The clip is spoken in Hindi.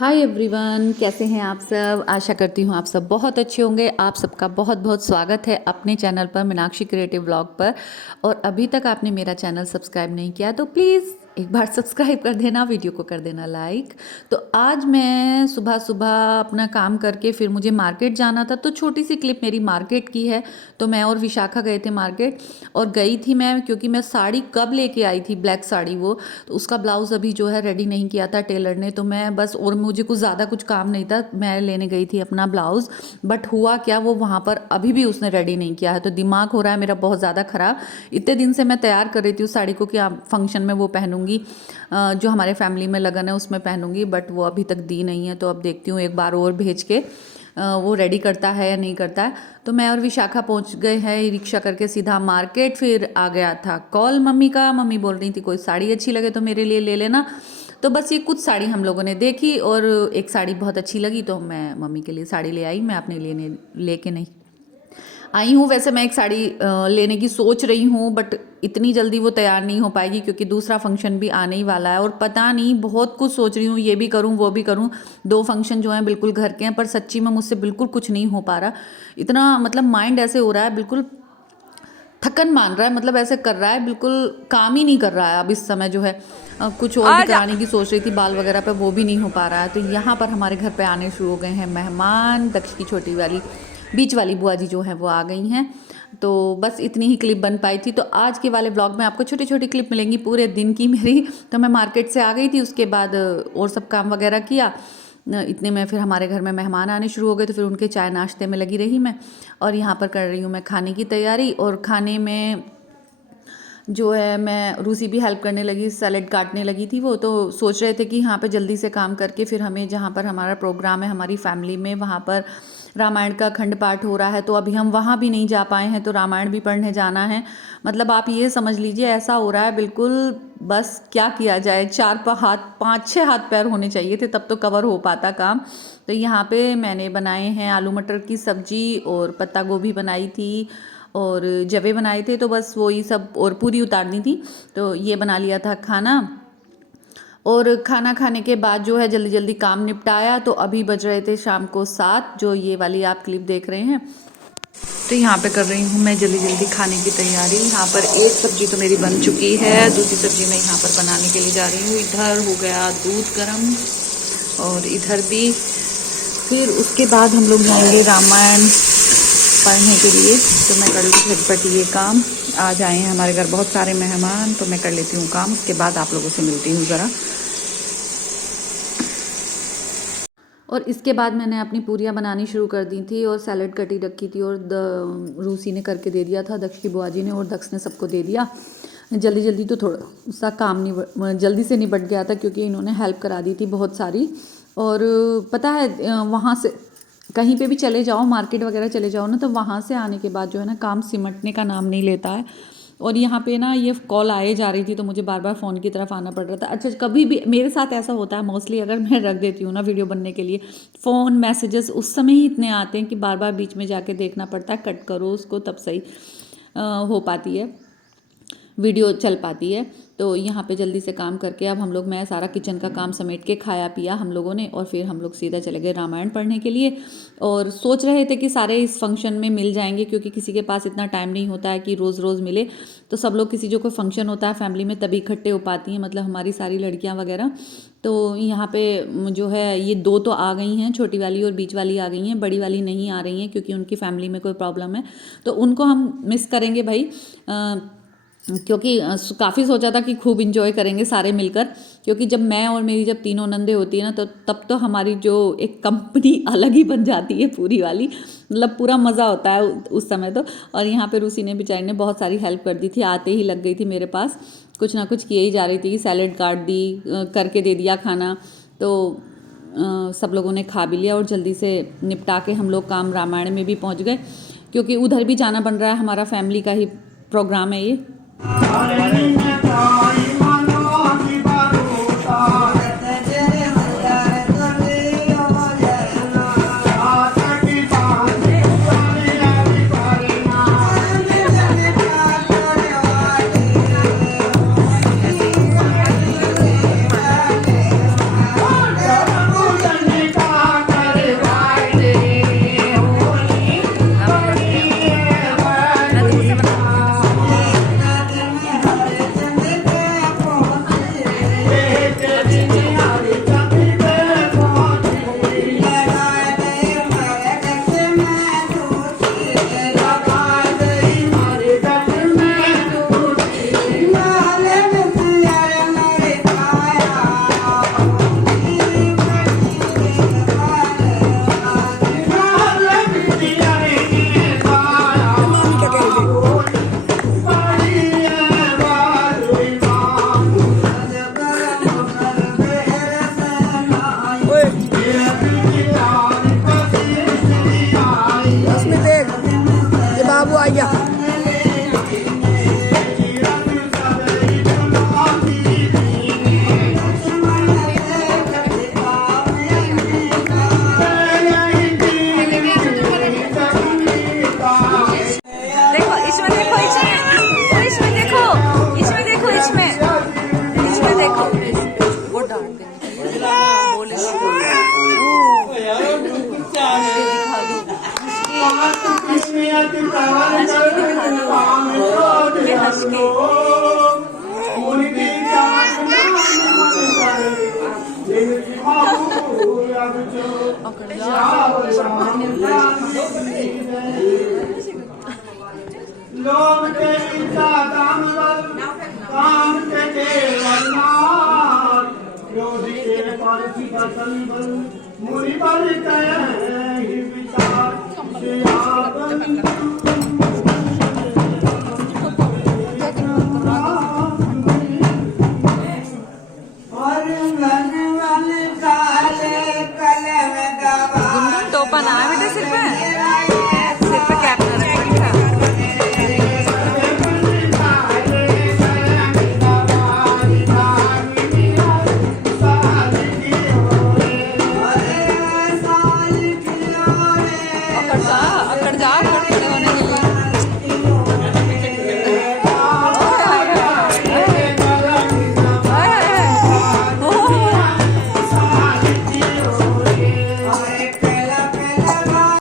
हाय एवरीवन, कैसे हैं आप सब। आशा करती हूँ आप सब बहुत अच्छे होंगे। आप सबका बहुत बहुत स्वागत है अपने चैनल पर, मीनाक्षी क्रिएटिव व्लॉग पर। और अभी तक आपने मेरा चैनल सब्सक्राइब नहीं किया तो प्लीज़ एक बार सब्सक्राइब कर देना, वीडियो को कर देना लाइक। तो आज मैं सुबह सुबह अपना काम करके फिर मुझे मार्केट जाना था, तो छोटी सी क्लिप मेरी मार्केट की है। तो मैं और विशाखा गए थे मार्केट, और गई थी मैं क्योंकि मैं साड़ी कब लेके आई थी, ब्लैक साड़ी वो, तो उसका ब्लाउज़ अभी जो है रेडी नहीं किया था टेलर ने। तो मैं बस, और मुझे कुछ ज़्यादा कुछ काम नहीं था, मैं लेने गई थी अपना ब्लाउज़। बट हुआ क्या, वो वहाँ पर अभी भी उसने रेडी नहीं किया है। तो दिमाग हो रहा है मेरा बहुत ज़्यादा ख़राब। इतने दिन से मैं तैयार कर रही थी उस साड़ी को कि फंक्शन में वो पहनूंगी, जो हमारे फैमिली में लगन है उसमें पहनूंगी, बट वो अभी तक दी नहीं है। तो अब देखती हूँ एक बार और भेज के वो रेडी करता है या नहीं करता है। तो मैं और विशाखा पहुंच गए हैं रिक्शा करके सीधा मार्केट। फिर आ गया था कॉल मम्मी का, मम्मी बोल रही थी कोई साड़ी अच्छी लगे तो मेरे लिए ले लेना। तो बस ये कुछ साड़ी हम लोगों ने देखी और एक साड़ी बहुत अच्छी लगी, तो मैं मम्मी के लिए साड़ी ले आई, मैं अपने लिए लेके नहीं आई हूँ। वैसे मैं एक साड़ी लेने की सोच रही हूँ, बट इतनी जल्दी वो तैयार नहीं हो पाएगी क्योंकि दूसरा फंक्शन भी आने ही वाला है। और पता नहीं, बहुत कुछ सोच रही हूँ, ये भी करूँ वो भी करूँ। दो फंक्शन जो हैं बिल्कुल घर के हैं, पर सच्ची में मुझसे बिल्कुल कुछ नहीं हो पा रहा। इतना मतलब माइंड ऐसे हो रहा है, बिल्कुल थकन मान रहा है, मतलब ऐसे कर रहा है, बिल्कुल काम ही नहीं कर रहा है अब इस समय जो है। कुछ और भी कराने की सोच रही थी, बाल वगैरह पे, वो भी नहीं हो पा रहा है। तो यहाँ पर हमारे घर पे आने शुरू हो गए हैं मेहमान। दक्ष की छोटी वाली, बीच वाली बुआ जी जो है वो आ गई हैं। तो बस इतनी ही क्लिप बन पाई थी। तो आज के वाले ब्लॉग में आपको छोटी छोटी क्लिप मिलेंगी पूरे दिन की मेरी। तो मैं मार्केट से आ गई थी, उसके बाद और सब काम वगैरह किया। इतने में फिर हमारे घर में मेहमान आने शुरू हो गए, तो फिर उनके चाय नाश्ते में लगी रही मैं। और यहाँ पर कर रही हूँ मैं खाने की तैयारी। और खाने में जो है मैं रूसी भी हेल्प करने लगी, सैलेड काटने लगी थी वो। तो सोच रहे थे कि यहाँ पे जल्दी से काम करके फिर हमें, जहाँ पर हमारा प्रोग्राम है हमारी फैमिली में, वहाँ पर रामायण का खंड पाठ हो रहा है। तो अभी हम वहाँ भी नहीं जा पाए हैं, तो रामायण भी पढ़ने जाना है। मतलब आप ये समझ लीजिए, ऐसा हो रहा है बिल्कुल, बस क्या किया जाए। हाथ, 5-6 हाथ पैर होने चाहिए थे, तब तो कवर हो पाता काम। तो यहाँ पे मैंने बनाए हैं आलू मटर की सब्जी, और पत्ता गोभी बनाई थी, और जवे बनाए थे। तो बस वही सब, और पूरी उतारनी थी। तो ये बना लिया था खाना। और खाना खाने के बाद जो है जल्दी जल्दी काम निपटाया। तो अभी बज रहे थे शाम को 7, जो ये वाली आप क्लिप देख रहे हैं। तो यहाँ पे कर रही हूँ मैं जल्दी जल्दी खाने की तैयारी। यहाँ पर एक सब्जी तो मेरी बन चुकी है, दूसरी सब्जी मैं यहाँ पर बनाने के लिए जा रही हूँ। इधर हो गया दूध गर्म, और इधर भी। फिर उसके बाद हम लोग जाएंगे रामायण पढ़ने के लिए। तो मैं कर लूँ झटपट ये काम। आ जाए हैं हमारे घर बहुत सारे मेहमान, तो मैं कर लेती हूँ काम, उसके बाद आप लोगों से मिलती हूँ ज़रा। और इसके बाद मैंने अपनी पूरियाँ बनानी शुरू कर दी थी, और सैलेड कटी रखी थी, और रूसी ने करके दे दिया था, दक्ष की बुआ जी ने, और दक्ष ने सबको दे दिया। जल्दी जल्दी तो थोड़ा सा काम जल्दी से निपट गया था, क्योंकि इन्होंने हेल्प करा दी थी बहुत सारी। और पता है, वहाँ से कहीं पे भी चले जाओ, मार्केट वगैरह चले जाओ ना, तो वहाँ से आने के बाद जो है ना, काम सिमटने का नाम नहीं लेता है। और यहाँ पे ना ये कॉल आए जा रही थी, तो मुझे बार बार फ़ोन की तरफ आना पड़ रहा था। अच्छा, कभी भी मेरे साथ ऐसा होता है मोस्टली, अगर मैं रख देती हूँ ना वीडियो बनने के लिए, फ़ोन मैसेजेस उस समय ही इतने आते हैं कि बार बार बीच में जाके देखना पड़ता है, कट करो उसको, तब सही हो पाती है, वीडियो चल पाती है। तो यहाँ पे जल्दी से काम करके अब हम लोग, मैं सारा किचन का काम समेट के, खाया पिया हम लोगों ने, और फिर हम लोग सीधा चले गए रामायण पढ़ने के लिए। और सोच रहे थे कि सारे इस फंक्शन में मिल जाएंगे, क्योंकि किसी के पास इतना टाइम नहीं होता है कि रोज़ रोज़ मिले। तो सब लोग, किसी जो कोई फंक्शन होता है फैमिली में, तभी इकट्ठे हो पाती हैं, मतलब हमारी सारी लड़कियाँ वगैरह। तो यहाँ पे जो है ये 2 तो आ गई हैं, छोटी वाली और बीच वाली आ गई हैं, बड़ी वाली नहीं आ रही हैं क्योंकि उनकी फैमिली में कोई प्रॉब्लम है। तो उनको हम मिस करेंगे भाई, क्योंकि काफ़ी सोचा था कि खूब इंजॉय करेंगे सारे मिलकर। क्योंकि जब मैं और मेरी जब तीनों नंदे होती है ना, तो तब तो हमारी जो एक कंपनी अलग ही बन जाती है पूरी वाली, मतलब पूरा मज़ा होता है उस समय तो। और यहाँ पे रूसी ने बेचारी ने बहुत सारी हेल्प कर दी थी, आते ही लग गई थी मेरे पास, कुछ ना कुछ किए ही जा रही थी। सैलेड काट दी, करके दे दिया खाना। तो सब लोगों ने खा भी लिया, और जल्दी से निपटा के हम लोग काम रामायण में भी पहुँच गए, क्योंकि उधर भी जाना बन रहा है, हमारा फैमिली का ही प्रोग्राम है ये। लोग के पिता दानवर काम के केवल नार योधि के परसी बसन बल मुनि बल कहे ही विचार से आपन